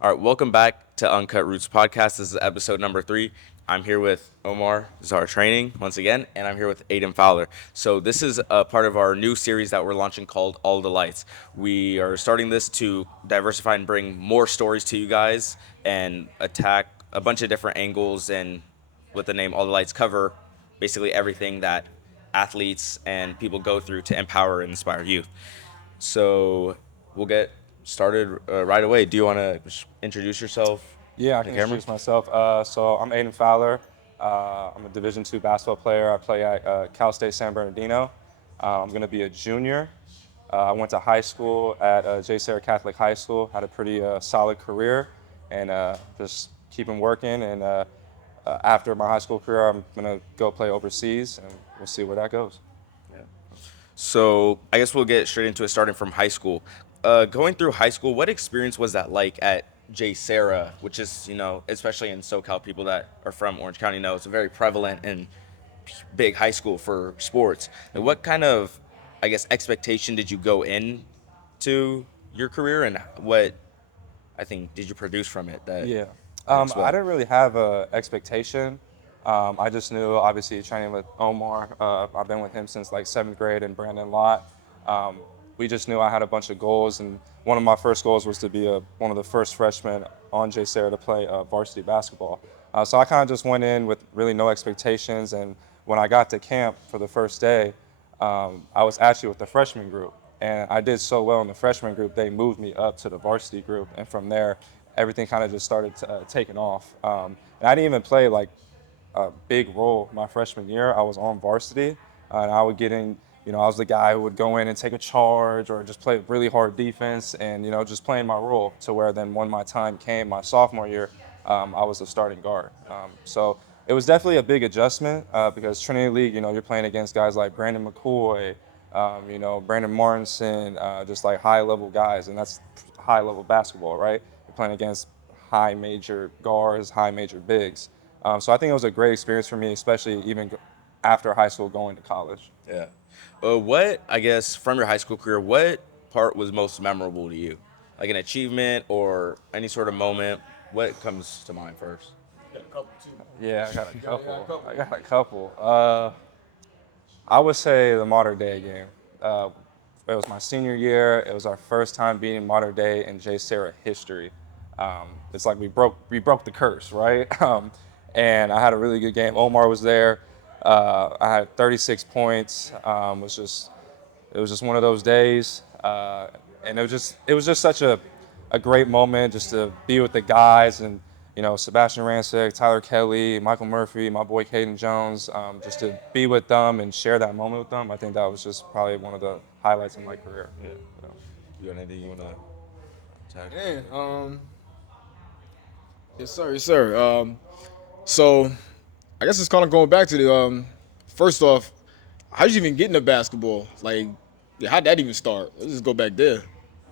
All right, welcome back to Uncut Roots Podcast. This is episode number 3. I'm here with Omar Zar Training once again, and I'm here with Aiden Fowler. So this is a part of our new series that we're launching called All the Lights. We are starting this to diversify and bring more stories to you guys and attack a bunch of different angles and with the name All the Lights cover basically everything that athletes and people go through to empower and inspire youth. So we'll get started right away. Do you want to introduce yourself Yeah, I to can the camera? introduce myself. So I'm Aiden Fowler. I'm a Division II basketball player. I play at Cal State San Bernardino. I'm going to be a junior. I went to high school at J. Sarah Catholic High School. Had a pretty solid career, and just keeping working. And after my high school career, I'm going to go play overseas, and we'll see where that goes. So I guess we'll get straight into it, starting from high school. Going through high school, what experience was that like at J. Sarah, which is, especially in SoCal, people that are from Orange County know it's a very prevalent and big high school for sports. And what kind of, I guess, expectation did you go in to your career, and what I think did you produce from it that Yeah. works I well? didn't really have a expectation. I just knew, obviously, training with Omar. I've been with him since like seventh grade, and Brandon Lott. Um, we just knew I had a bunch of goals, and one of my first goals was to be one of the first freshmen on J. Sarah to play varsity basketball. So I kind of just went in with really no expectations, and when I got to camp for the first day, I was actually with the freshman group, and I did so well in the freshman group, they moved me up to the varsity group, and from there, everything kind of just started taking off. And I didn't even play like a big role my freshman year. I was on varsity, and I would get in. I was the guy who would go in and take a charge or just play really hard defense, and just playing my role to where then when my time came, my sophomore year, I was a starting guard. So it was definitely a big adjustment because Trinity League, you're playing against guys like Brandon McCoy, Brandon Martinson, just like high level guys, and that's high level basketball, right? You're playing against high major guards, high major bigs. So I think it was a great experience for me, especially even after high school going to college. Yeah. What, I guess, from your high school career, what part was most memorable to you? Like an achievement or any sort of moment? What comes to mind first? Got a couple too. Yeah, I got a Got a couple. couple. I got a couple. I would say the modern day game. Uh, it was my senior year. It was our first time beating modern day in J. Sarah history. It's like we broke the curse, right? And I had a really good game. Omar was there. I had 36 points. It was just one of those days, and it was just such a great moment just to be with the guys and Sebastian Rancic, Tyler Kelly, Michael Murphy, my boy Caden Jones, just to be with them and share that moment with them. I think that was just probably one of the highlights of my career. Yeah. You know. You got anything you want to tag? Man, yes sir, yes sir. So I guess it's kind of going back to the first off, how did you even get into basketball? Like, yeah, how'd that even start? Let's just go back there.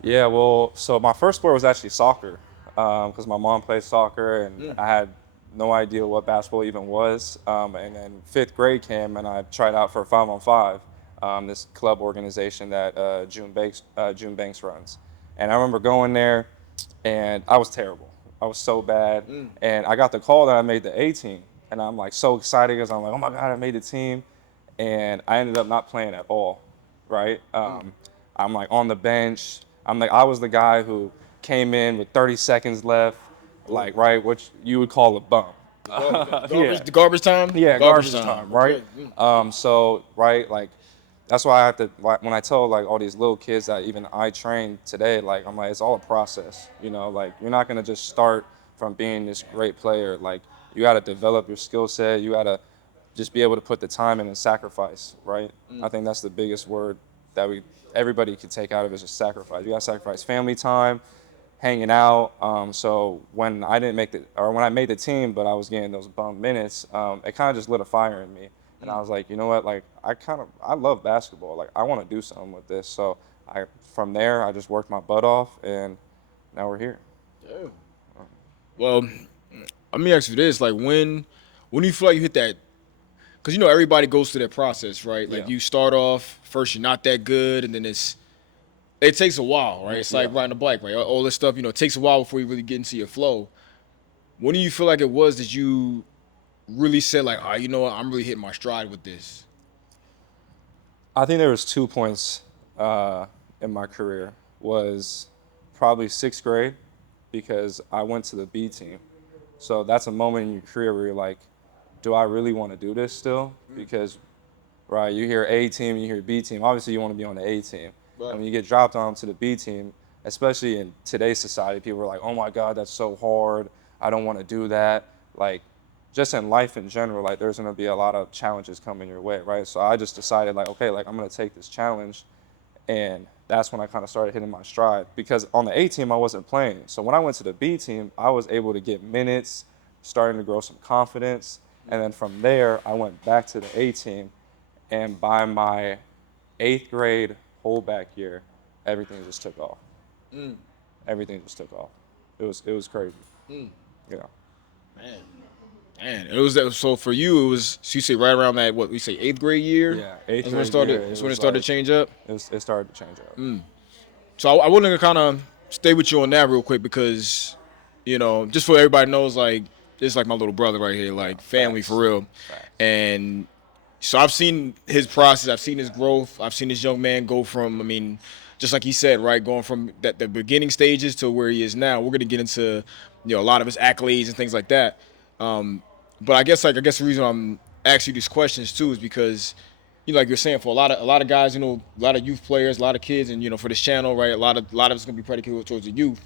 Yeah, well, so my first sport was actually soccer, because my mom plays soccer, and Mm. I had no idea what basketball even was. And then fifth grade came, and I tried out for 5-on-5, this club organization that June Banks runs. And I remember going there, and I was terrible. I was so bad, and I got the call that I made the A team, and I'm like so excited because I'm like, oh my god, I made the team, and I ended up not playing at all, right? I'm like on the bench. I was the guy who came in with 30 seconds left, like right, which you would call a bum. Garbage, the garbage time. Yeah, Garbage garbage time. time, right? Okay. Mm. So right, like that's why I have to when I tell like all these little kids that even I train today, like I'm like it's all a process, like you're not gonna just start from being this great player. Like you got to develop your skill set. You got to just be able to put the time in and sacrifice, right? I think that's the biggest word that everybody could take out of it is just sacrifice. You got to sacrifice family time, hanging out. So when I didn't make when I made the team, but I was getting those bum minutes, it kind of just lit a fire in me. And I was like, you know what? Like I love basketball. Like I want to do something with this. So from there, I just worked my butt off, and now we're here. Yeah. Well, let me ask you this: like, when do you feel like you hit that? Because everybody goes through that process, right? Like Yeah. you start off first, you're not that good, and then it's it takes a while, right? It's like Yeah. riding a bike, right? All this stuff, it takes a while before you really get into your flow. When do you feel like it was that you really said like, all right, you know what, I'm really hitting my stride with this? I think there was 2 points in my career. Was probably sixth grade because I went to the B team. So that's a moment in your career where you're like, do I really want to do this still? Because right, you hear A team, you hear B team. Obviously, you want to be on the A team. Right. And when you get dropped onto the B team, especially in today's society, people are like, "Oh my God, that's so hard. I don't want to do that." Like, just in life in general, like there's gonna be a lot of challenges coming your way, right? So I just decided, like, okay, like I'm gonna take this challenge, and that's when I kind of started hitting my stride. Because on the A team, I wasn't playing. So when I went to the B team, I was able to get minutes, starting to grow some confidence, and then from there, I went back to the A team, and by my eighth grade whole back year, everything just took off. Everything just took off. It was crazy. Yeah. Man. Man, it was that. So for you, it was. So you say right around that what we say 8th grade year. Yeah, eighth That's when it grade started. year, That's it when it was started like- to change up. It started to change up. So I wanted to kind of stay with you on that real quick because, just so everybody knows, like this is like my little brother right here, like family facts. for real. Facts. And so I've seen his process. I've seen his growth. I've seen this young man go from, I mean, just like he said, right, going from the beginning stages to where he is now. We're gonna get into, a lot of his accolades and things like that. But I guess the reason I'm asking you these questions too is because, like you're saying, for a lot of guys, a lot of youth players, a lot of kids, and for this channel, right, a lot of it's gonna be predicated towards the youth.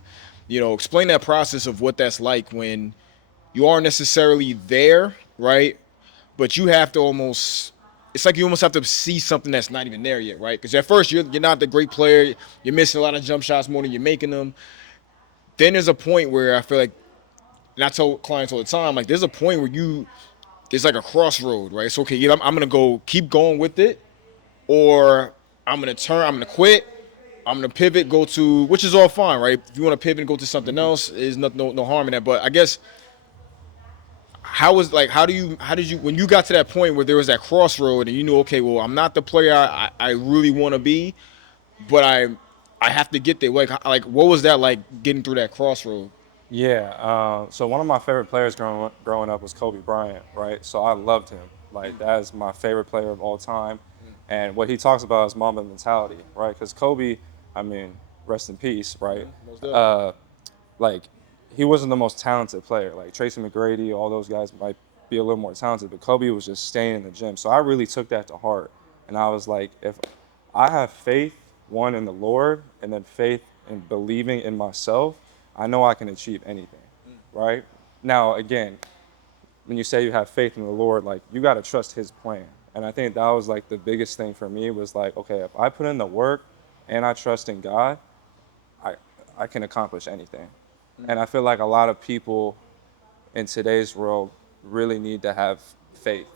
Explain that process of what that's like when you aren't necessarily there, right? But you have to almost. It's like you almost have to see something that's not even there yet, right? Because at first you're not the great player. You're missing a lot of jump shots more than you're making them. Then there's a point where I feel like, and I tell clients all the time, like there's a point where there's like a crossroad, right? So okay, I'm gonna keep going with it, or I'm gonna quit, I'm gonna pivot, go to, which is all fine, right? If you want to pivot and go to something else, there's no harm in that. But I guess how did you when you got to that point where there was that crossroad and you knew, okay, well, I'm not the player I really want to be, but I have to get there. Like what was that like getting through that crossroad? Yeah. So one of my favorite players growing up was Kobe Bryant, right? So I loved him. Like that is my favorite player of all time. And what he talks about is Mamba mentality, right? Because Kobe, I mean, rest in peace, right? Most definitely. Like he wasn't the most talented player. Like Tracy McGrady, all those guys might be a little more talented, but Kobe was just staying in the gym. So I really took that to heart. And I was like, if I have faith, one in the Lord, and then faith in believing in myself, I know I can achieve anything, right? Now, again, when you say you have faith in the Lord, like you got to trust His plan. And I think that was like the biggest thing for me was like, okay, if I put in the work and I trust in God, I I can accomplish anything. And I feel like a lot of people in today's world really need to have faith,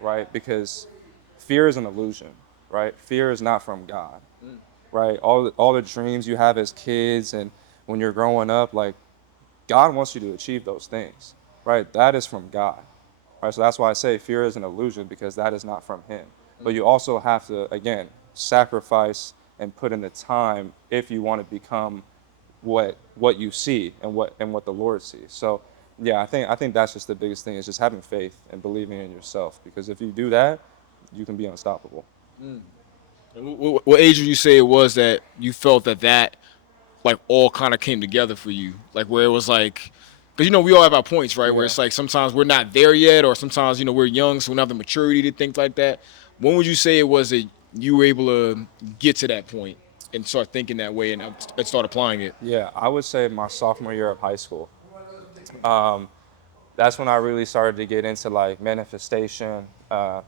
right? Because fear is an illusion, right? Fear is not from God, right? All the dreams you have as kids and when you're growing up, like God wants you to achieve those things, right? That is from God, right? So that's why I say fear is an illusion because that is not from Him. But you also have to, again, sacrifice and put in the time if you want to become what you see and what the Lord sees. So yeah, I think that's just the biggest thing is just having faith and believing in yourself because if you do that, you can be unstoppable. What age would you say it was that you felt that like all kind of came together for you? Like where it was like, because we all have our points, right? Where Yeah. it's like sometimes we're not there yet, or sometimes we're young, so we don't have the maturity to think like that. When would you say it was that you were able to get to that point and start thinking that way and start applying it? Yeah, I would say my sophomore year of high school. That's when I really started to get into like manifestation,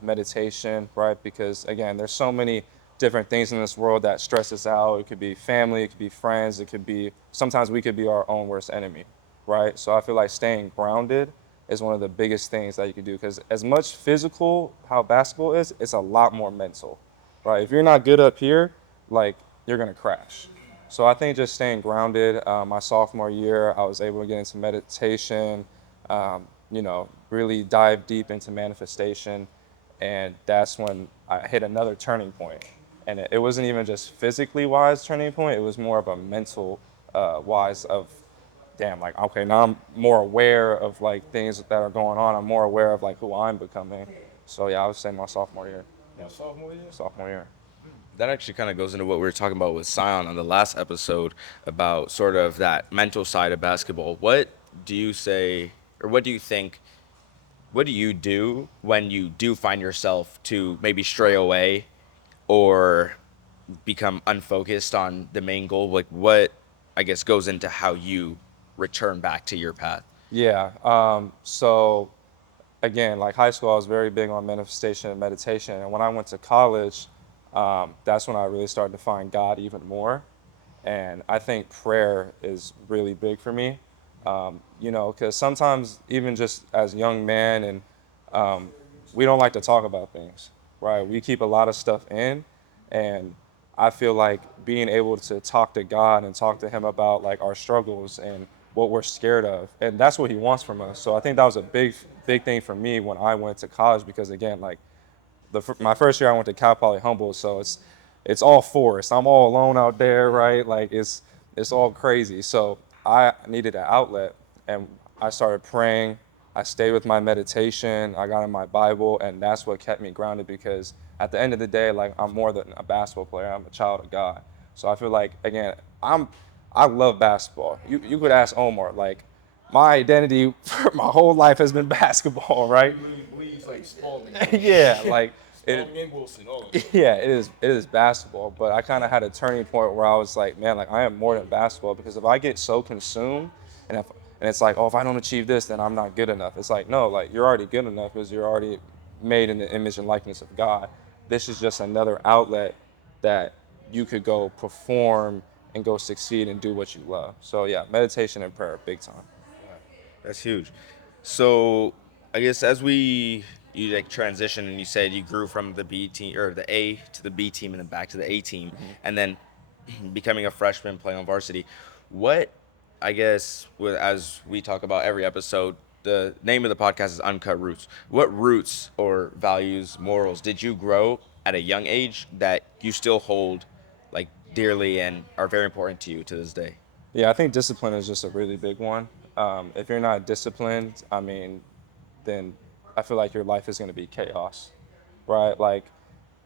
meditation, right? Because again, there's so many different things in this world that stress us out. It could be family, it could be friends, it could be sometimes we could be our own worst enemy, right? So I feel like staying grounded is one of the biggest things that you can do because as much physical how basketball is, it's a lot more mental, right? If you're not good up here, like you're gonna crash. So I think just staying grounded. My sophomore year, I was able to get into meditation, really dive deep into manifestation, and that's when I hit another turning point. And it wasn't even just physically wise turning point. It was more of a mental wise of, damn, like, okay, now I'm more aware of like things that are going on. I'm more aware of like who I'm becoming. So yeah, I would say my sophomore year. Yeah, sophomore year. Sophomore year. That actually kind of goes into what we were talking about with Sion on the last episode about sort of that mental side of basketball. What do you say, or what do you think, what do you do when you do find yourself to maybe stray away or become unfocused on the main goal? Like, what, I guess, goes into how you return back to your path? Yeah. So again, like high school, I was very big on manifestation and meditation. And when I went to college, that's when I really started to find God even more. And I think prayer is really big for me, because sometimes even just as young men, and we don't like to talk about things, right? We keep a lot of stuff in, and I feel like being able to talk to God and talk to Him about like our struggles and what we're scared of, and that's what He wants from us. So I think that was a big thing for me when I went to college, because again, like my first year I went to Cal Poly Humboldt, so it's all forest. I'm all alone out there, right? Like it's all crazy. So I needed an outlet, and I started praying. I stayed with my meditation. I got in my Bible, and that's what kept me grounded, because at the end of the day, like I'm more than a basketball player. I'm a child of God. So I feel like again, I love basketball. You could ask Omar, like my identity for my whole life has been basketball, right? Leagues like Spalding. Yeah, like Spalding and Wilson, all of it. yeah, it is basketball. But I kind of had a turning point where I was like, man, like I am more than basketball, because if I get so consumed, and it's like, oh, if I don't achieve this, then I'm not good enough. It's like, no, like you're already good enough, because you're already made in the image and likeness of God. This is just another outlet that you could go perform and go succeed and do what you love. So yeah, meditation and prayer, big time. That's huge. So I guess as you like transition and you said you grew from the B team or the A to the B team and then back to the A team and then becoming a freshman playing on varsity. What I guess as we talk about every episode, the name of the podcast is Uncut Roots. What roots or values, morals did you grow at a young age that you still hold like dearly and are very important to you to this day? Yeah, I think discipline is just a really big one. If you're not disciplined, I mean, then I feel like your life is going to be chaos, right? Like,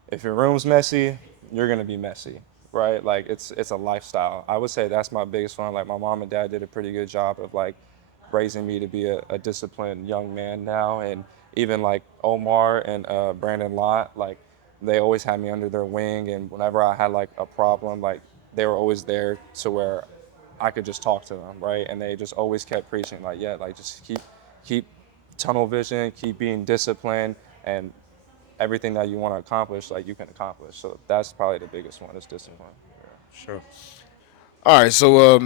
if your room's messy, you're going to be messy, right? Like, it's a lifestyle. I would say that's my biggest one. Like, my mom and dad did a pretty good job of like raising me to be a disciplined young man now, and even like Omar and Brandon Lott, like they always had me under their wing, and whenever I had like a problem, like they were always there to where I could just talk to them, right? And they just always kept preaching, like, yeah, like just keep tunnel vision, keep being disciplined, and everything that you want to accomplish, like you can accomplish. So that's probably the biggest one is discipline. Sure. All right, so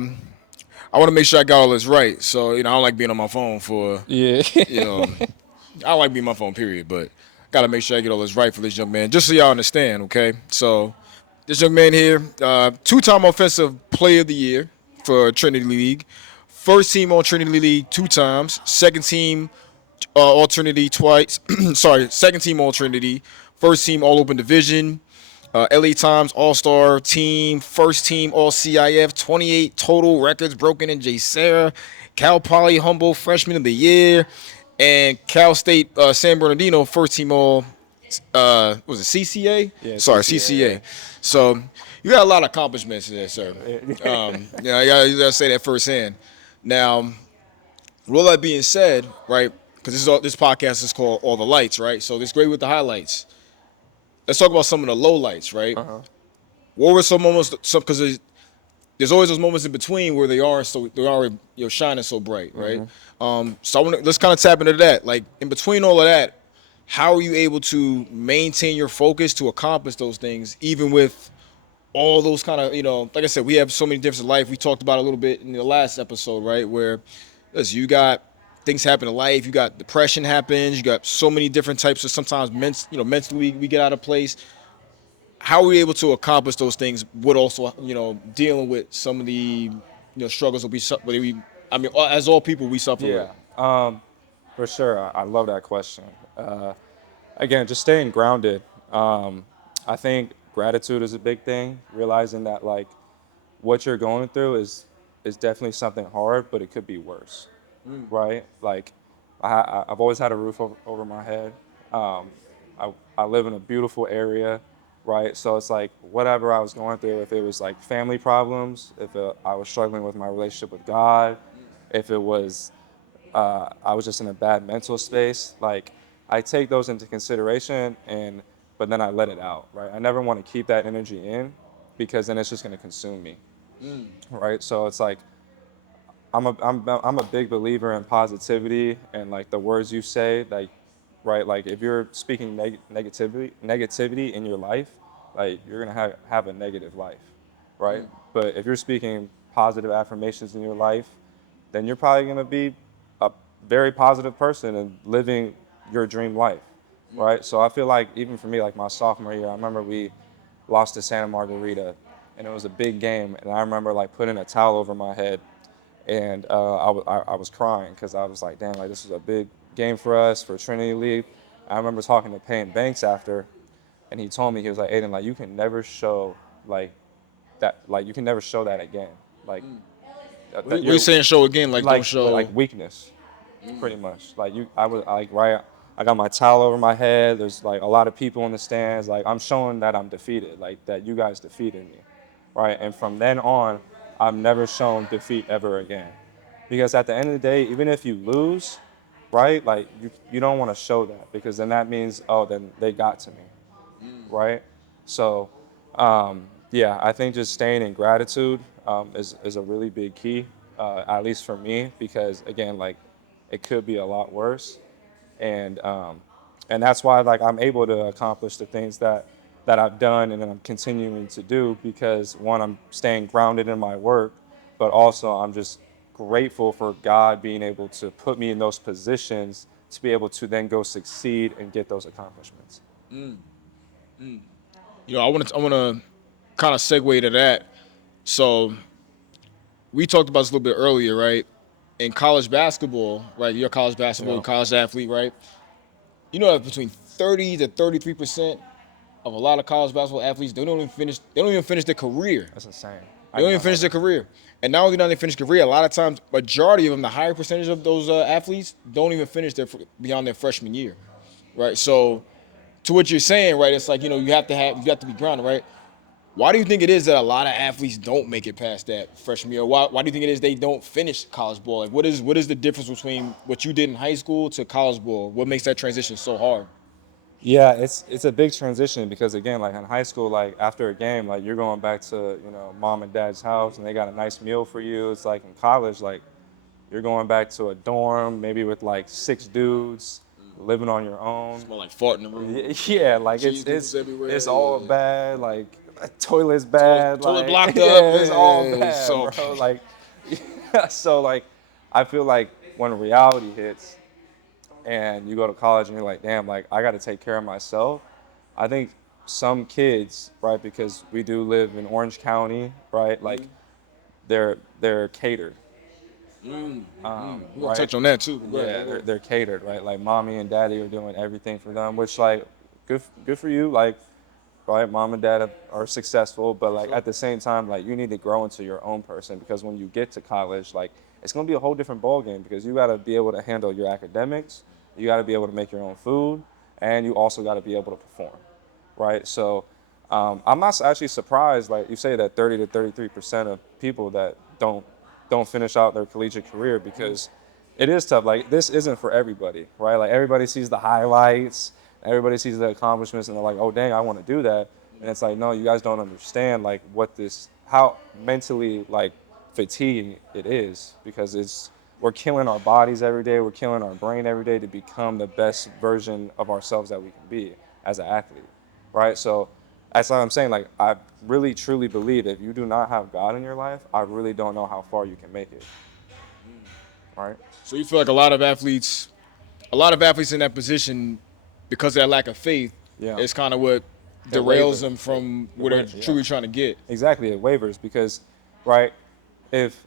I want to make sure I got all this right. So I don't like being on my phone for Yeah. you know I don't like being on my phone, period. But gotta make sure I get all this right for this young man, just so y'all understand. Okay, so this young man here, two-time offensive player of the year for Trinity League, first team all Trinity League 2 times, second team all Trinity twice. Sorry, second team all Trinity, first team all Open Division. LA Times All-Star Team, first team All-CIF, 28 total records broken in J. Sarah, Cal Poly Humboldt Freshman of the Year, and Cal State San Bernardino first team All, was it CCA? Yeah, Sorry, CCA, CCA. So you got a lot of accomplishments there, sir. I gotta say that firsthand. Now, with all that being said, right, because this podcast is called All the Lights, right? So it's great with the highlights. Let's talk about some of the lowlights, right? What were some moments? Because there's always those moments in between where they are shining so bright, right? So let's kind of tap into that. Like in between all of that, how are you able to maintain your focus to accomplish those things, even with all those kind of like I said, we have so many different life. We talked about a little bit in the last episode, right? Where listen, you got things happen in life. You got depression happens. You got so many different types of sometimes mentally we get out of place. How are we able to accomplish those things with also dealing with some of the struggles that as all people we suffer with? Yeah, for sure. I love that question. Again, just staying grounded. I think gratitude is a big thing. Realizing that like what you're going through is definitely something hard, but it could be worse, right? Like I've always had a roof over my head. Um, I live in a beautiful area, right? So it's like whatever I was going through, if it was like family problems, if I was struggling with my relationship with God, if it was I was just in a bad mental space. Like I take those into consideration, but then I let it out. Right. I never want to keep that energy in because then it's just going to consume me. Right. So it's like I'm a big believer in positivity and like the words you say. Like right. Like if you're speaking negativity in your life, like you're gonna have a negative life. Right. But if you're speaking positive affirmations in your life, then you're probably going to be a very positive person and living your dream life, right? So I feel like even for me, like my sophomore year, I remember we lost to Santa Margarita, and it was a big game, and I remember like putting a towel over my head, and I was crying because I was like, damn, like this was a big game for us for Trinity League. I remember talking to Payne Banks after, and he told me he was like, Aiden, like you can never show like that, like you can never show that again, like that What you you're saying? Show again, like don't like show. weakness, pretty much. Like I was like right. I got my towel over my head. There's like a lot of people in the stands. Like I'm showing that I'm defeated. Like that you guys defeated me, right? And from then on, I've never shown defeat ever again, because at the end of the day, even if you lose, right? Like you don't want to show that because then that means oh then they got to me, right? So, yeah, I think just staying in gratitude is a really big key, at least for me, because again, like it could be a lot worse, and um, and that's why like I'm able to accomplish the things that I've done and that I'm continuing to do because one, I'm staying grounded in my work, but also I'm just grateful for God being able to put me in those positions to be able to then go succeed and get those accomplishments. I want to kind of segue to that. So we talked about this a little bit earlier, right? In college basketball, right? You're a college basketball, Yeah, college athlete, right? You know that between 30 to 33% of a lot of college basketball athletes, they don't even finish. They don't even finish their career. that's insane. I They did don't even not know finish their that. career. And not only don't they finish career, a lot of times, majority of them, the higher percentage of those athletes, don't even finish their beyond their freshman year, right? So, to what you're saying, right? It's like you have to be grounded, right? Why do you think it is that a lot of athletes don't make it past that freshman year? Why do you think it is they don't finish college ball? Like, what is the difference between what you did in high school to college ball? What makes that transition so hard? Yeah, it's a big transition because again, like in high school, like after a game, like you're going back to mom and dad's house and they got a nice meal for you. It's like in college, like you're going back to a dorm, maybe with like six dudes, living on your own. Smell like fart in the room, Yeah, like cheese doodles it's everywhere. all Yeah, bad. Like toilet's toilet, bad. toilet Like blocked up. yeah, it's all Yeah, bad, so bro. Like so like I feel like when reality hits and you go to college and you're like, damn, like I got to take care of myself. I think some kids, right, because we do live in Orange County, right, like they're catered, we're gonna right? touch on that too. But go ahead, Yeah, go ahead. they're catered, right? Like mommy and daddy are doing everything for them, which like good for you, like right? Mom and dad are successful, but like at the same time, like you need to grow into your own person because when you get to college, like it's gonna be a whole different ball game because you gotta be able to handle your academics, you gotta be able to make your own food, and you also gotta be able to perform, right? So I'm not actually surprised, like you say that 30 to 33% of people that don't finish out their collegiate career because it is tough. Like this isn't for everybody, right? Like everybody sees the highlights, everybody sees the accomplishments, and they're like, "Oh, dang, I want to do that." And it's like, no, you guys don't understand like how mentally like fatiguing it is because we're killing our bodies every day, we're killing our brain every day to become the best version of ourselves that we can be as an athlete, right? So that's what I'm saying. Like I really truly believe if you do not have God in your life, I really don't know how far you can make it, right? So you feel like a lot of athletes in that position, because of that lack of faith, Yeah, is kind of what it derails wavers. them from It what they're yeah. truly trying to get. Exactly, it wavers because, right, if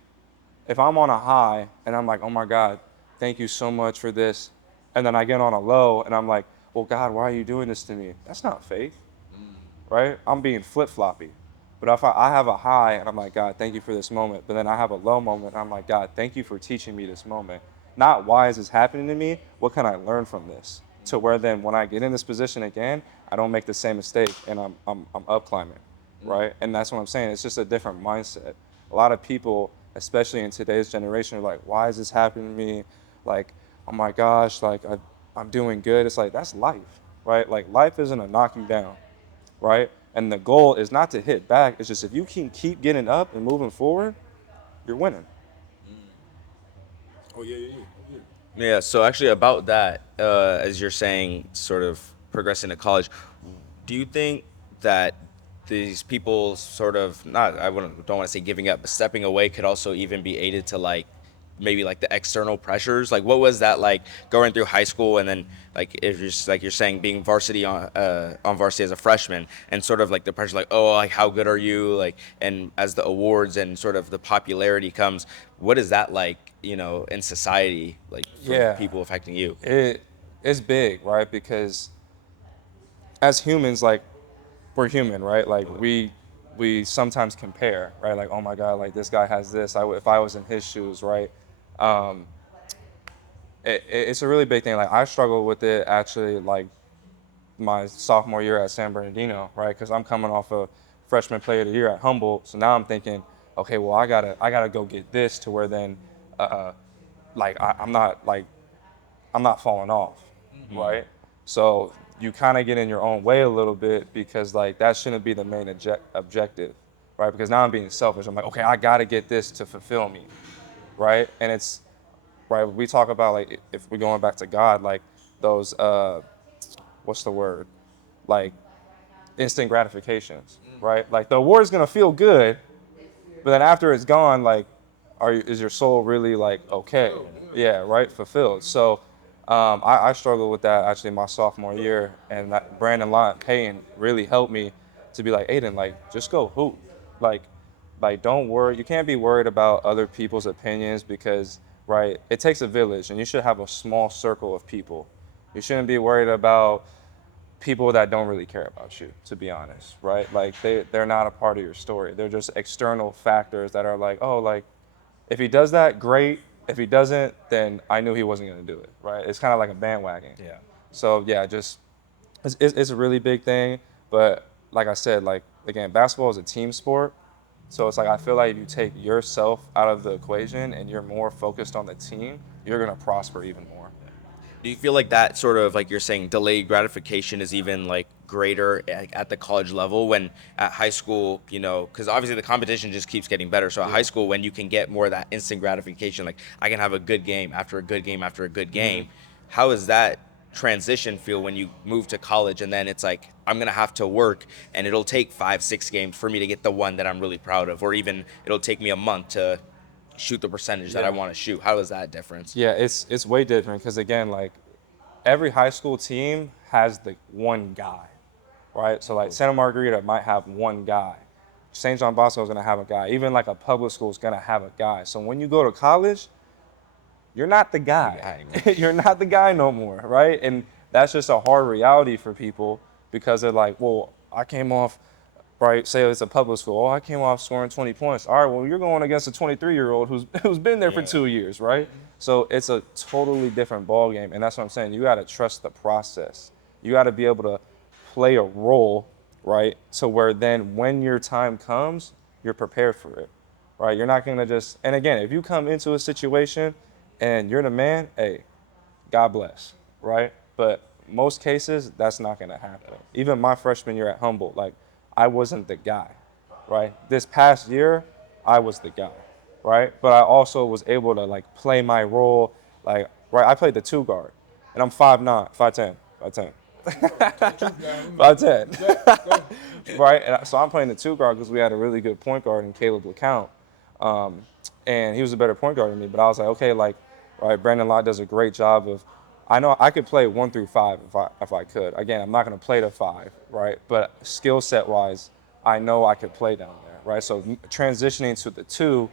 if I'm on a high and I'm like, oh my God, thank you so much for this, and then I get on a low and I'm like, well, God, why are you doing this to me? That's not faith, right? I'm being flip-floppy. But if I have a high and I'm like, God, thank you for this moment. But then I have a low moment and I'm like, God, thank you for teaching me this moment. Not why is this happening to me? What can I learn from this? To where then when I get in this position again, I don't make the same mistake and I'm up climbing, right? And that's what I'm saying. It's just a different mindset. A lot of people, especially in today's generation, are like, why is this happening to me? Like, oh my gosh, like I'm doing good. It's like, that's life, right? Like life isn't a knock you down, right? And the goal is not to hit back. It's just if you can keep getting up and moving forward, you're winning. Oh yeah, yeah, yeah. Yeah, so actually about that, as you're saying, sort of progressing to college, do you think that these people sort of not I wouldn't don't want to say giving up, but stepping away could also even be aided to like maybe like the external pressures? Like what was that like going through high school and then like if you're like you're saying being varsity on varsity as a freshman and sort of like the pressure like oh like how good are you like and as the awards and sort of the popularity comes, what is that like in society like from Yeah, people affecting you? it's big, right? Because as humans, like we're human, right? Like we sometimes compare, right? Like, oh my God, like this guy has this. If I was in his shoes, right? Um, it's a really big thing. Like I struggled with it actually, like my sophomore year at San Bernardino, right? Because I'm coming off a freshman player of the year at Humboldt, so now I'm thinking, okay, well I gotta go get this to where then, like I'm not falling off, right? So you kind of get in your own way a little bit because like that shouldn't be the main objective, right? Because now I'm being selfish. I'm like, okay, I got to get this to fulfill me, right? And it's right. We talk about like if we're going back to God, like those what's the word? Like instant gratifications, right? Like the award is gonna feel good, but then after it's gone, like, is your soul really like okay? Yeah, right, fulfilled. So, I struggled with that actually my sophomore year, and that Brandon Lott Payne really helped me to be like Aiden, like just go hoop, like, don't worry. You can't be worried about other people's opinions because right, it takes a village, and you should have a small circle of people. You shouldn't be worried about people that don't really care about you, to be honest, right? Like they're not a part of your story. They're just external factors that are like, oh, like if he does that, great. If he doesn't, then I knew he wasn't gonna do it, right? It's kind of like a bandwagon. Yeah. So yeah, just it's a really big thing. But like I said, like again, basketball is a team sport. So it's like I feel like if you take yourself out of the equation and you're more focused on the team, you're gonna prosper even more. Do you feel like that sort of like you're saying delayed gratification is even like greater at the college level when at high school, because obviously the competition just keeps getting better. So at high school, when you can get more of that instant gratification, like I can have a good game after a good game after a good game, how does that transition feel when you move to college and then it's like I'm gonna have to work and it'll take 5, 6 games for me to get the one that I'm really proud of, or even it'll take me a month to shoot the percentage that I Yeah. want to shoot. How is that difference? Yeah, it's way different because again, like every high school team has the one guy, right? So like Santa Margarita might have one guy. St. John Bosco is gonna have a guy. Even like a public school is gonna have a guy. So when you go to college, you're not the guy. You're not the guy no more, right? And that's just a hard reality for people because they're like, well, I came off, right? Say it's a public school. Oh, I came off scoring 20 points. All right, well, you're going against a 23-year-old who's been there for 2 years, right? So it's a totally different ball game, and that's what I'm saying. You got to trust the process. You got to be able to play a role, right? So where then when your time comes, you're prepared for it, right? You're not gonna just. And again, if you come into a situation and you're the man, hey, God bless, right? But most cases, that's not gonna happen. Even my freshman year at Humboldt, like I wasn't the guy, right? This past year, I was the guy, right? But I also was able to like play my role, like right. I played the two guard, and I'm 5'9", 5'10", 5'10". 5'10", right? And so I'm playing the two guard because we had a really good point guard in Caleb LeCount, um, and he was a better point guard than me. But I was like, okay, like, right, Brandon Lott does a great job of. I know I could play 1 through 5 if I could. Again, I'm not going to play to 5, right? But skill set wise, I know I could play down there, right? So transitioning to the two,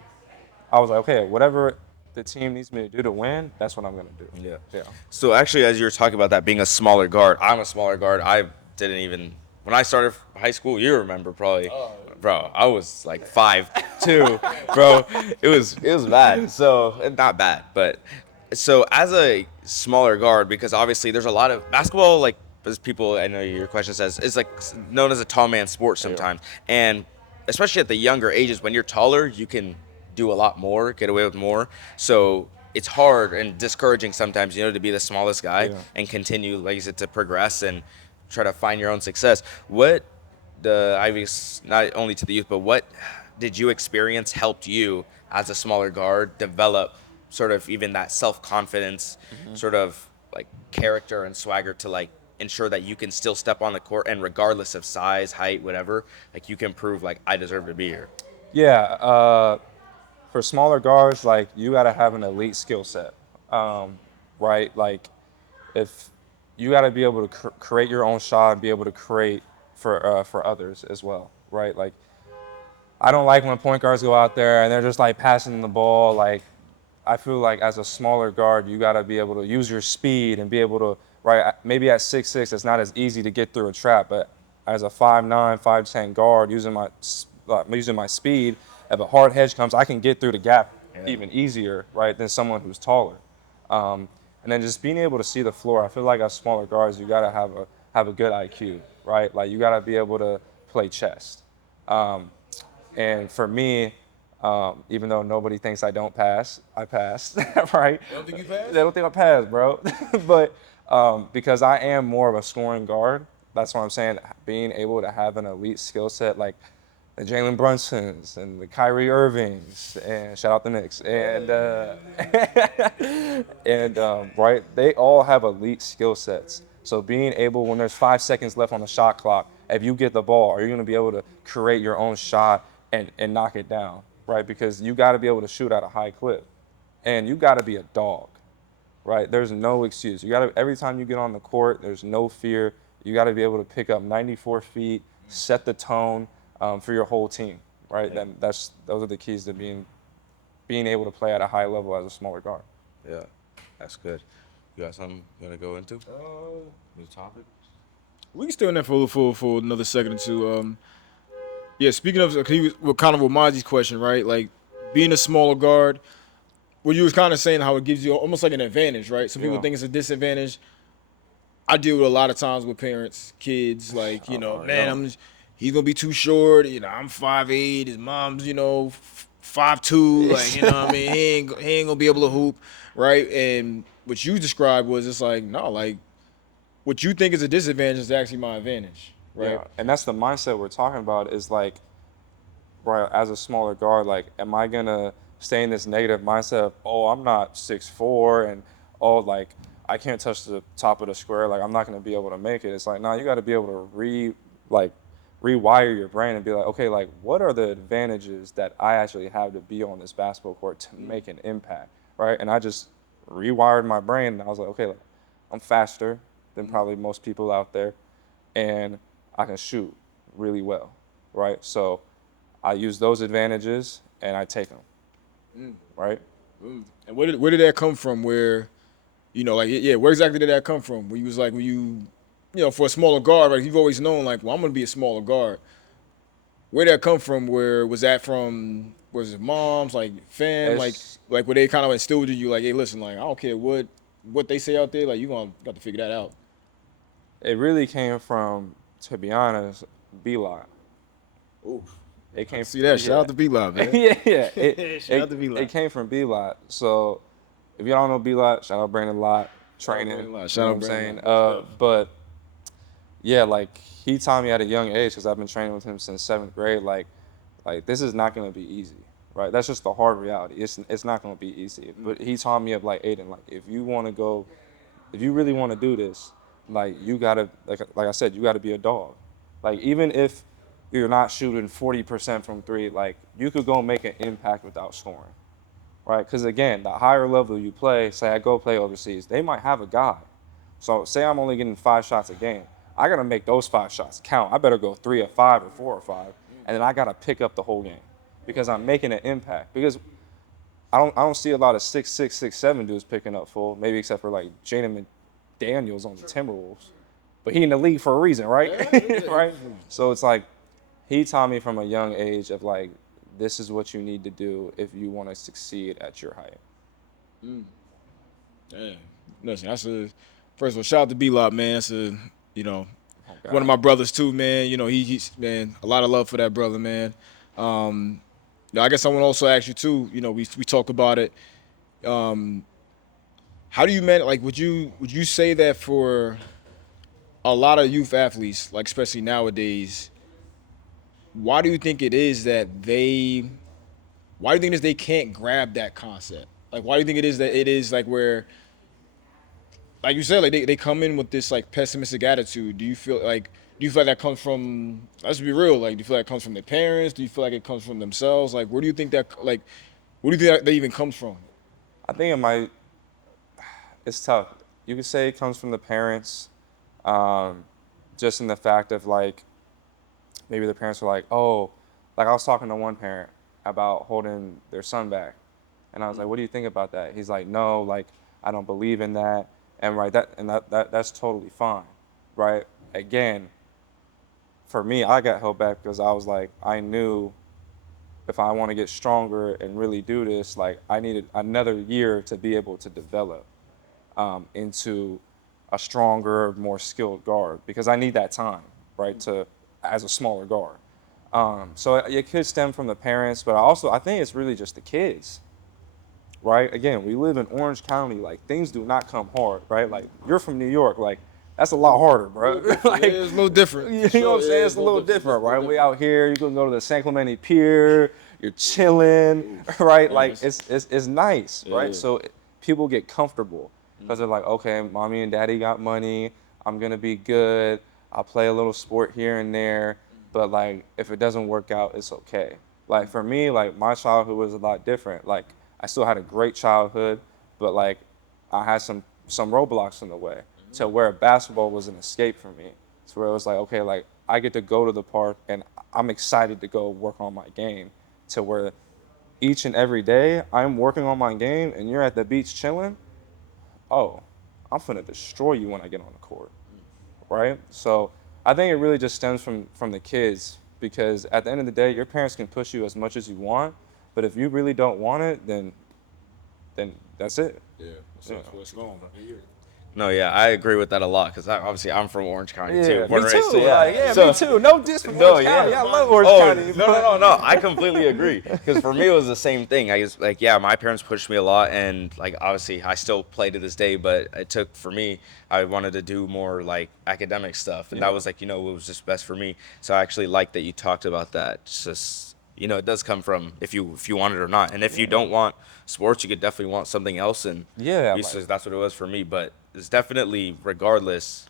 I was like, okay, whatever the team needs me to do to win, that's what I'm going to do. Yeah. Yeah. So actually, as you were talking about that being a smaller guard, I'm a smaller guard. I didn't even when I started high school, you remember probably, bro. I was like 5'2", bro. It was bad. So not bad, but so as a smaller guard, because obviously there's a lot of basketball, like as people, I know your question says, is like known as a tall man sport sometimes, and especially at the younger ages, when you're taller, you can do a lot more, get away with more. So it's hard and discouraging sometimes, to be the smallest guy Yeah. and continue, like you said, to progress and try to find your own success. What I guess not only to the youth, but what did you experience helped you as a smaller guard develop sort of even that self-confidence, sort of like character and swagger to like ensure that you can still step on the court and regardless of size, height, whatever, like you can prove like I deserve to be here. Yeah, for smaller guards, like you got to have an elite skill set, right? Like if you got to be able to create your own shot and be able to create for others as well, right? Like I don't like when point guards go out there and they're just like passing the ball. Like I feel like as a smaller guard, you got to be able to use your speed and be able to, right? Maybe at 6'6", it's not as easy to get through a trap, but as a 5'9", 5'10" guard, using my speed, if a hard hedge comes, I can get through the gap even easier, right, than someone who's taller. And then just being able to see the floor. I feel like as smaller guards, you got to have a good IQ, right? Like you got to be able to play chess. And for me, even though nobody thinks I don't pass, I passed, right? You don't think you passed? They don't think I passed, bro. But because I am more of a scoring guard, that's what I'm saying. Being able to have an elite skill set like the Jalen Brunsons and the Kyrie Irvings, and shout out the Knicks, and right, they all have elite skill sets. So being able, when there's 5 seconds left on the shot clock, if you get the ball, are you going to be able to create your own shot and knock it down, right? Because you got to be able to shoot at a high clip, and you got to be a dog, right? There's no excuse. You got to, every time you get on the court, there's no fear. You got to be able to pick up 94 feet, set the tone for your whole team, right? Yeah. Those are the keys to being able to play at a high level as a smaller guard. Yeah, that's good. You got something you want to go into? New topic? We can stay on that for another second or two. Yeah, speaking of, what kind of reminds you question, right? Like being a smaller guard, what you was kind of saying how it gives you almost like an advantage, right? Some people Yeah. think it's a disadvantage. I deal with a lot of times with parents, kids, like, man, he's gonna be too short. I'm 5'8". His mom's, 5'2". Like, what I mean, he ain't gonna be able to hoop, right? And what you described was it's like, no, like what you think is a disadvantage is actually my advantage, right? Yeah, and that's the mindset we're talking about is like, right, as a smaller guard, like, am I going to stay in this negative mindset of, oh, I'm not 6'4", and, oh, like, I can't touch the top of the square, like, I'm not going to be able to make it. It's like, no, you got to be able to rewire your brain and be like, okay, like, what are the advantages that I actually have to be on this basketball court to make an impact, right? And I just rewired my brain, and I was like, okay, like, I'm faster than probably most people out there, and I can shoot really well, right? So I use those advantages and I take them, right? And where did that come from? Where, where exactly did that come from? Where you was like, for a smaller guard, right? You've always known, like, well, I'm gonna be a smaller guard. Where did that come from? Where was that from? Was it moms, like fam, like where they kind of instilled in you, like, hey, listen, like I don't care what they say out there, like you gonna got to figure that out. It really came from, to be honest, B-Lot. Ooh. It came See that? Shout out to B-Lot, man. yeah. Shout out to B-Lot. It came from B-Lot. So if y'all don't know B-Lot, shout out Brandon Lot, training. Shout out I'm saying? Brandon Lot. But yeah, like he taught me at a young age because I've been training with him since 7th grade. Like this is not gonna be easy, right? That's just the hard reality. It's not gonna be easy. But he taught me of like, Aiden, like if you really want to do this, like you gotta, like I said, you gotta be a dog. Like even if you're not shooting 40% from three, like you could go make an impact without scoring, right? Because again, the higher level you play, say I go play overseas, they might have a guy. So say I'm only getting 5 shots a game, I gotta make those 5 shots count. I better go 3 or 5 or 4 or 5, and then I gotta pick up the whole game because I'm making an impact. Because I don't see a lot of 6'6", 6'7" dudes picking up full, maybe except for like Jaden McDaniels on the Timberwolves. but he in the league for a reason, right? Right? So it's like, he taught me from a young age of like, this is what you need to do if you want to succeed at your height. Damn. Listen, first of all, shout out to B-Lock, man. That's God. one of my brothers too, man. He's man, a lot of love for that brother, man. I guess I want to also ask you too. We talked about it. How do you manage? Like, would you say that for a lot of youth athletes, like especially nowadays, why do you think it is that why do you think it is they can't grab that concept? Like, why do you think it is that it is like where, like you said, like they come in with this like pessimistic attitude? Do you feel like that comes from? Let's be real. Like, do you feel like it comes from their parents? Do you feel like it comes from themselves? Like, where do you think where do you think that even comes from? I think it's tough. You could say it comes from the parents, just in the fact of like, maybe the parents were like, oh, like I was talking to one parent about holding their son back. And I was like, what do you think about that? He's like, no, like, I don't believe in that. And that's totally fine, right? Again, for me, I got held back because I was like, I knew if I want to get stronger and really do this, like I needed another year to be able to develop into a stronger, more skilled guard because I need that time, right, as a smaller guard. So it could stem from the parents, but I think it's really just the kids, right? Again, we live in Orange County, like things do not come hard, right? Like you're from New York, like that's a lot harder, bro. Like, Yeah, it's a little different. you know what I'm saying? It's a little different, right? We out here, you can go to the San Clemente Pier, you're chilling, right? Like it's nice, right? Yeah. So people get comfortable because they're like, okay, mommy and daddy got money, I'm gonna be good. I'll play a little sport here and there, but like if it doesn't work out, it's okay. Like for me, like my childhood was a lot different. Like I still had a great childhood, but like I had some roadblocks in the way to where basketball was an escape for me. It's where it was like, okay, like I get to go to the park and I'm excited to go work on my game to where each and every day I'm working on my game and you're at the beach chilling. Oh, I'm finna destroy you when I get on the court, right? So I think it really just stems from the kids because at the end of the day, your parents can push you as much as you want, but if you really don't want it, then that's it. Yeah, what's going on here? No, yeah, I agree with that a lot because obviously I'm from Orange County too. Me born and raised, too. so Me too. No diss from Orange County. I love Orange County. No. I completely agree. Because for me, it was the same thing. I just like, yeah, my parents pushed me a lot, and like obviously I still play to this day. But it took for me, I wanted to do more like academic stuff, and that was like what was just best for me. So I actually like that you talked about that. It's just it does come from if you want it or not, and if you don't want sports, you could definitely want something else, and that's what it was for me. But it's definitely regardless.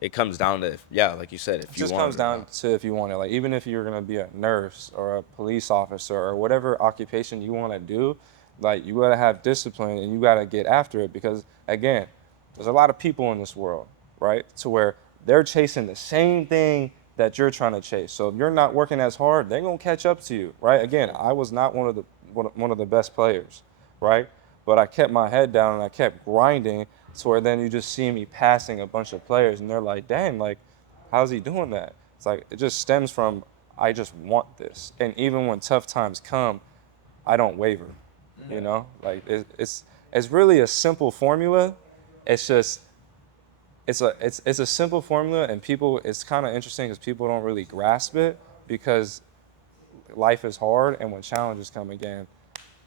It comes down to like you said, if you want. It just comes down to if you want it. Like even if you're gonna be a nurse or a police officer or whatever occupation you want to do, like you gotta have discipline and you gotta get after it because again, there's a lot of people in this world, right? To where they're chasing the same thing that you're trying to chase. So if you're not working as hard, they're gonna catch up to you, right? Again, I was not one of the best players, right? But I kept my head down and I kept grinding to where then you just see me passing a bunch of players and they're like, dang, like, how's he doing that? It's like, it just stems from, I just want this. And even when tough times come, I don't waver, Like, it's really a simple formula. It's just, it's a simple formula and it's kind of interesting because people don't really grasp it because life is hard and when challenges come again,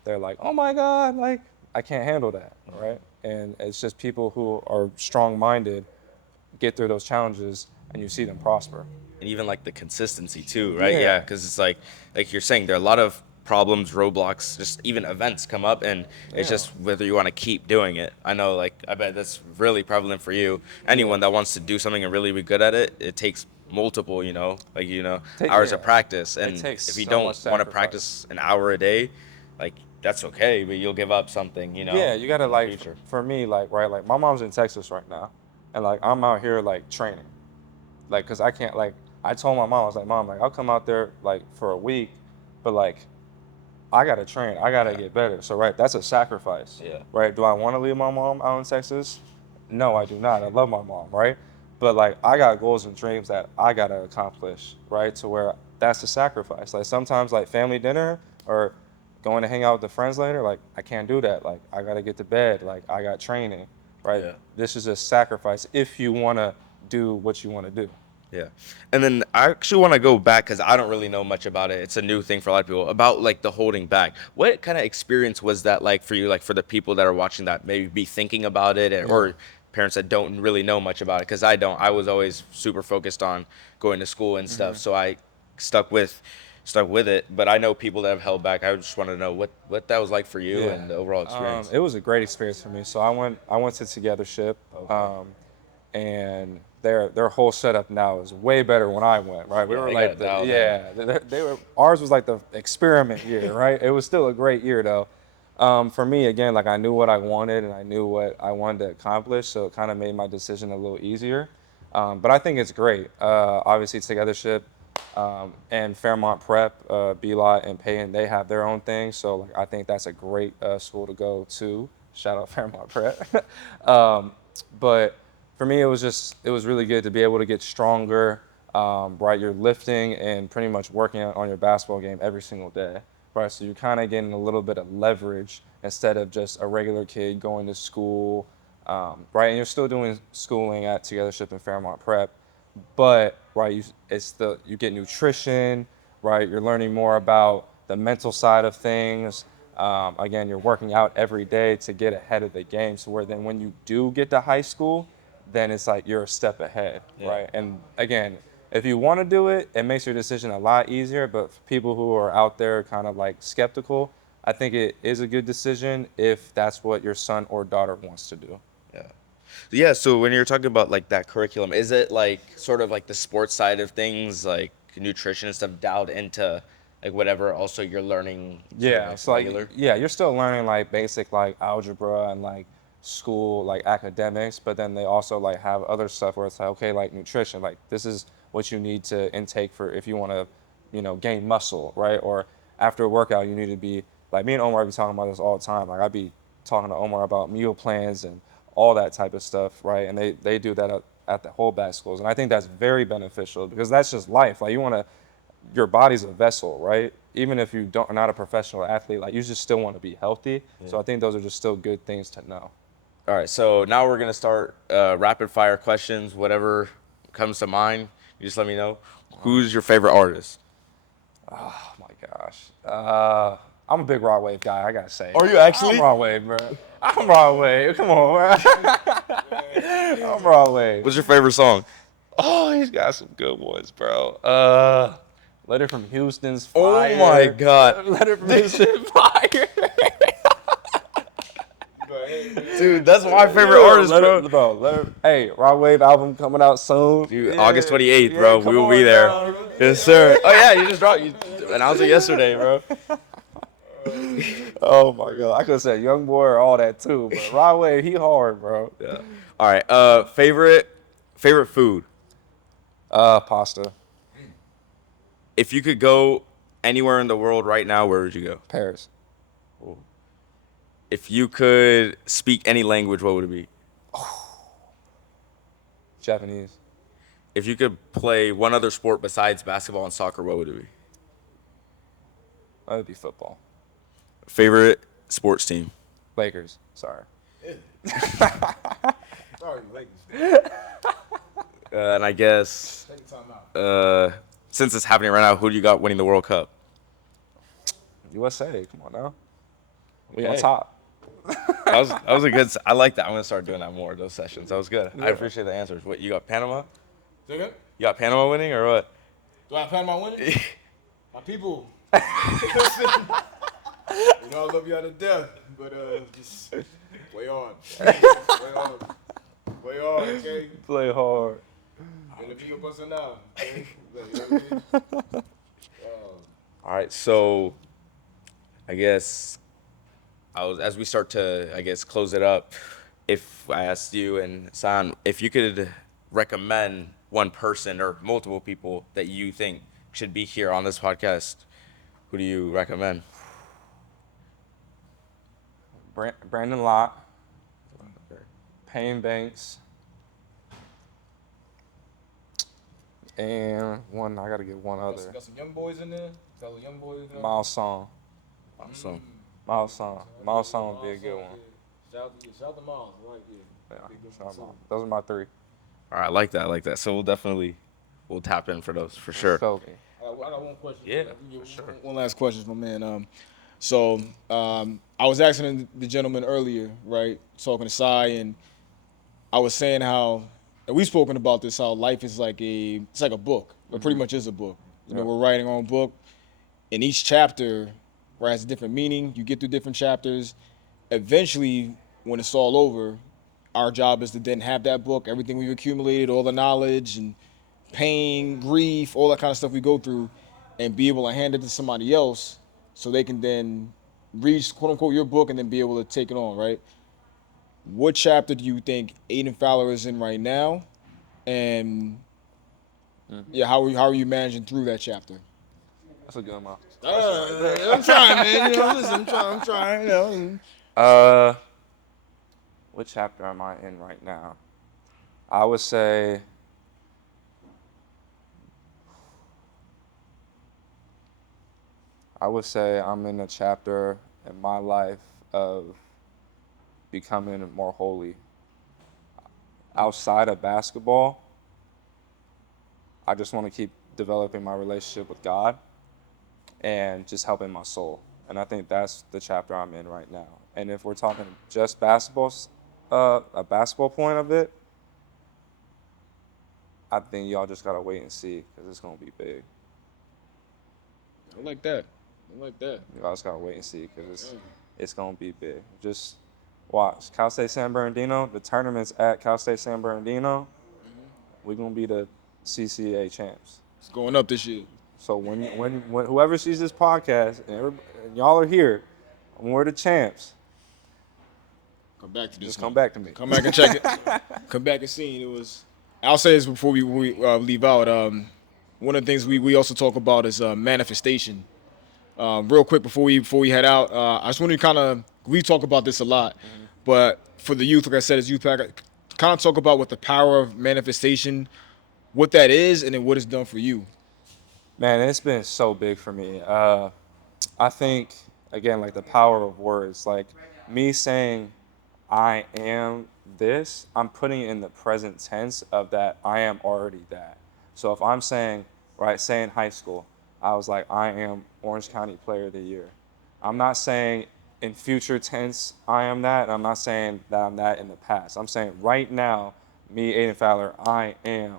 they're like, oh my God, like, I can't handle that, right? And it's just people who are strong-minded get through those challenges and you see them prosper. And even like the consistency too, right? Yeah. Because it's like you're saying, there are a lot of problems, roadblocks, just even events come up, and it's just whether you want to keep doing it. I know, like, I bet that's really prevalent for you. Anyone that wants to do something and really be good at it, it takes multiple, hours of practice. And if you so don't much want to sacrifice. practice an hour a day, like, that's okay, but you'll give up something, Yeah, you gotta in the like, future. for me, like, right, like my mom's in Texas right now, and like I'm out here like training, like, cause I can't like, I told my mom, I was like, Mom, like I'll come out there like for a week, but like I gotta train, I gotta get better. So right, that's a sacrifice. Yeah. Right? Do I want to leave my mom out in Texas? No, I do not. I love my mom, right? But like I got goals and dreams that I gotta accomplish, right? To where that's the sacrifice. Like sometimes like family dinner or going to hang out with the friends later, like I can't do that. Like I gotta get to bed. Like I got training, right? Yeah. This is a sacrifice if you wanna do what you wanna do. Yeah. And then I actually want to go back because I don't really know much about it. It's a new thing for a lot of people about like the holding back. What kind of experience was that like for you, like for the people that are watching that maybe be thinking about it or parents that don't really know much about it? Because I don't. I was always super focused on going to school and stuff. So I stuck with stuck with it. But I know people that have held back. I just want to know what that was like for you and the overall experience. It was a great experience for me. So I went to Togethership, and their whole setup now is way better when I went. Right, we Yeah, were they got like it dialed in. they were ours was like the experiment year. Right, it was still a great year though. For me, again, like I knew what I wanted and I knew what I wanted to accomplish, so it kind of made my decision a little easier. But I think it's great. Obviously, Togethership and Fairmont Prep, B-Lot and Payton, they have their own thing. So like, I think that's a great school to go to. Shout out Fairmont Prep. But for me, it was really good to be able to get stronger. Right, you're lifting and pretty much working on your basketball game every single day. Right, so you're kind of getting a little bit of leverage instead of just a regular kid going to school. Right, and you're still doing schooling at Togethership and Fairmont Prep, but right, you get nutrition, right? You're learning more about the mental side of things. Again, you're working out every day to get ahead of the game. So where then when you do get to high school, then it's like you're a step ahead, right? And again, if you want to do it, it makes your decision a lot easier. But for people who are out there kind of like skeptical, I think it is a good decision if that's what your son or daughter wants to do. Yeah. Yeah, so when you're talking about like that curriculum, is it like sort of like the sports side of things, like nutrition and stuff dialed into like whatever also you're learning sort of Yeah, like so like regular? yeah, you're still learning like basic like algebra and like school like academics, but then they also like have other stuff where it's like okay, like nutrition, like this is what you need to intake for if you want to, gain muscle, right? Or after a workout, you need to be like me and Omar be talking about this all the time. Like I'd be talking to Omar about meal plans and all that type of stuff, right? And they do that at the holdback schools, and I think that's very beneficial because that's just life. Like you want to your body's a vessel, right? Even if you don't are not a professional athlete, like you just still want to be healthy. So I think those are just still good things to know. All right, so now we're gonna start rapid fire questions. Whatever comes to mind, you just let me know. Who's your favorite artist? Oh my gosh. I'm a big raw wave guy, I gotta say. Are you actually? I'm raw wave, bro. I'm raw wave. Come on, bro. I'm raw wave. What's your favorite song? Oh, he's got some good ones, bro. Letter from Houston's Oh fire. my God. Letter from Houston fire. Dude, that's my favorite artist, bro. Hey, Raw Wave album coming out soon. Dude, Yeah, August 28th, yeah, bro. come We will be on there. now. Yes, sir. Oh yeah, you announced it yesterday, bro. Oh my God, I could have said Young Boy or all that too, but Raw Wave, he hard, bro. Yeah. All right. Favorite food. Pasta, If you could go anywhere in the world right now, where would you go? Paris, If you could speak any language, what would it be? Japanese, If you could play one other sport besides basketball and soccer, what would it be? that would be football. Favorite sports team. Lakers, sorry. Sorry, Lakers. And I guess Take time out. since it's happening right now, who do you got winning the World Cup? USA, come on now. We Hey. on top. That was a good. I like that. I'm gonna start doing that more. Those sessions. That was good. I appreciate the answers. What you got? Panama? Second? You got Panama winning or what? Do I plan my winning? My people. You know I love y'all to death, but just play on. Play on. Play on, okay? Play hard. And if you're busting out, okay? You know what I mean? All right. So, I guess as we start to close it up, if I asked you and San if you could recommend one person or multiple people that you think should be here on this podcast, who do you recommend? Brandon Lott, Payne Banks, And one, I gotta get one other. Got some young boys in there. Got a young boys. Miles Song. Awesome. Miles Song. Miles Song would be a good one. Shout out to Miles, right? Yeah, shout out Miles. Those are my three. All right, I like that. I like that. So we'll tap in for those for sure. Show me. I got one question. Yeah, for sure. One last question, my man. So I was asking the gentleman earlier, right, talking to Sai, and I was saying how, and we've spoken about this, how life is it's like a book. It pretty much is a book. You know, we're writing our own book, and each chapter, right, has a different meaning. You get through different chapters. Eventually, when it's all over, our job is to then have that book, everything we've accumulated, all the knowledge and pain, grief, all that kind of stuff we go through, and be able to hand it to somebody else so they can then read, quote unquote, your book and then be able to take it on, right? What chapter do you think Aiden Fowler is in right now? And how are you managing through that chapter? That's a good one. I'm trying, man. You know, listen, I'm trying. You know. What chapter am I in right now? I would say I'm in a chapter in my life of becoming more holy. Outside of basketball, I just want to keep developing my relationship with God and just helping my soul. And I think that's the chapter I'm in right now. And if we're talking just basketball, a basketball point of it, I think y'all just gotta wait and see because it's gonna be big. I like that. Y'all just gotta wait and see because it's gonna be big. Just watch Cal State San Bernardino. The tournament's at Cal State San Bernardino. We're gonna be the CCA champs. It's going up this year. So when whoever sees this podcast and y'all are here, when we're the champs, Come back to this. just come back to me. Come back and check it. Come back and see. It was. I'll say this before we leave out. One of the things we also talk about is manifestation. Real quick before we head out, I just want to kind of, we talk about this a lot, but for the youth, like I said, as youth pack, kind of talk about what the power of manifestation, what that is, and then what it's done for you. Man, it's been so big for me. I think, again, like the power of words, like me saying I am this, I'm putting it in the present tense of that I am already that. So if I'm saying, right, say in high school, I was like, I am Orange County Player of the Year. I'm not saying in future tense I am that, and I'm not saying that I'm that in the past. I'm saying right now, me, Aiden Fowler, I am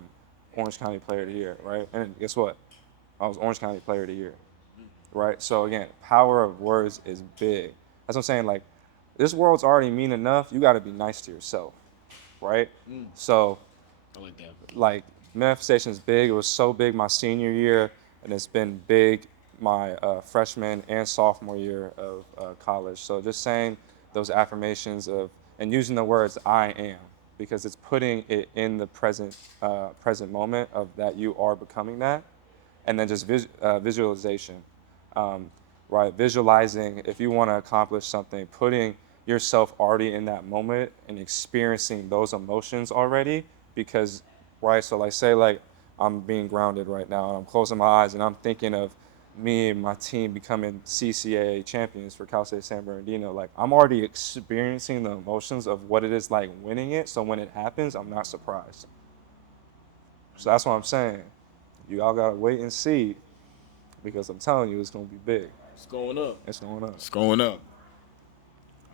Orange County Player of the Year, right? And guess what? I was Orange County Player of the Year, right? So again, power of words is big. That's what I'm saying. Like, this world's already mean enough. You got to be nice to yourself, right? So, I like that. like, manifestation is big. It was so big my senior year, and it's been big my freshman and sophomore year of college. So just saying those affirmations of and using the words "I am," because it's putting it in the present moment of that you are becoming that. And then just visualization, right? Visualizing if you want to accomplish something, putting yourself already in that moment and experiencing those emotions already. Because, right? So like, say like I'm being grounded right now and I'm closing my eyes and I'm thinking of me and my team becoming CCAA champions for Cal State San Bernardino. Like, I'm already experiencing the emotions of what it is like winning it. So when it happens, I'm not surprised. So that's what I'm saying. You all gotta wait and see, because I'm telling you, it's gonna be big. It's going up. It's going up. It's going up.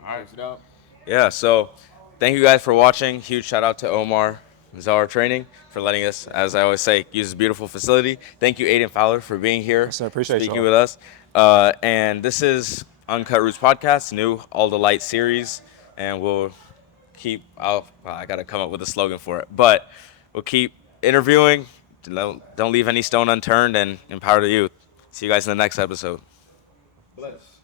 All right. Check it out. Yeah, so thank you guys for watching. Huge shout out to Omar Zahar Training for letting us, as I always say, use this beautiful facility. Thank you, Aiden Fowler, for being here, Yes, I appreciate speaking y'all. with us. And this is Uncut Roots Podcast, new All the Light series, and we'll keep. I gotta come up with a slogan for it, but we'll keep interviewing. Don't leave any stone unturned, and empower the youth. See you guys in the next episode. Bless.